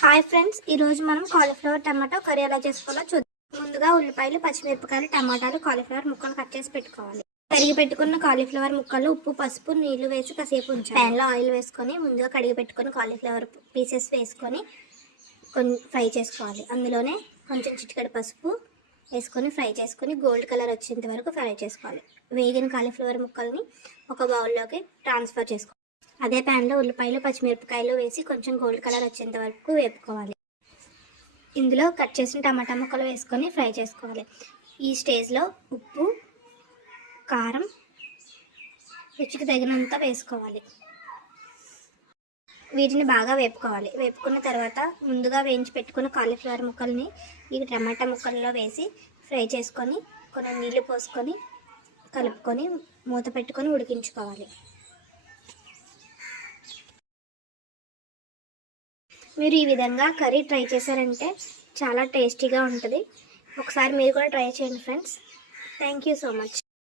Hi friends, ఈరోజు మనం cauliflower tomato curry ఎలా చేసుకోవాలో చూద్దాం. ముందుగా ఉల్లిపాయలు, పచ్చిమిరపకాయలు, టమాటాలు, కాలీఫ్లవర్ ముక్కలు కట్ చేసి పెట్టుకోవాలి. కడిగి పెట్టుకున్న కాలీఫ్లవర్ ముక్కలు ఉప్పు, పసుపు, నీళ్లు వేసి కాసేపు ఉంచాలి. ప్యాన్లో ఆయిల్ వేసుకొని ముందుగా కడిగి పెట్టుకుని కాలీఫ్లవర్ పీసెస్ వేసుకొని ఫ్రై చేసుకోవాలి. అందులోనే కొంచెం చిటికెడు పసుపు వేసుకొని ఫ్రై చేసుకొని గోల్డ్ కలర్ వచ్చేంత వరకు ఫ్రై చేసుకోవాలి. వేగిన కాలీఫ్లవర్ ముక్కల్ని ఒక బౌల్లోకి ట్రాన్స్ఫర్ చేసుకోవాలి. అదే ప్యాన్లో ఉల్లిపాయలు, పచ్చిమిరపకాయలు వేసి కొంచెం గోల్డ్ కలర్ వచ్చేంత వరకు వేపుకోవాలి. ఇందులో కట్ చేసిన టమాటా ముక్కలు వేసుకొని ఫ్రై చేసుకోవాలి. ఈ స్టేజ్లో ఉప్పు, కారం రుచికి తగినంత వేసుకోవాలి. వీటిని బాగా వేపుకోవాలి. వేపుకున్న తర్వాత ముందుగా వేయించి పెట్టుకున్న కాలీఫ్లవర్ ముక్కల్ని ఈ టమాటా ముక్కల్లో వేసి ఫ్రై చేసుకొని కొన్ని నీళ్లు పోసుకొని కలుపుకొని మూత పెట్టుకొని ఉడికించుకోవాలి. మీరు ఈ విధంగా కర్రీ ట్రై చేశారంటే చాలా టేస్టీగా ఉంటుంది. ఒకసారి మీరు కూడా ట్రై చేయండి friends. Thank you so much.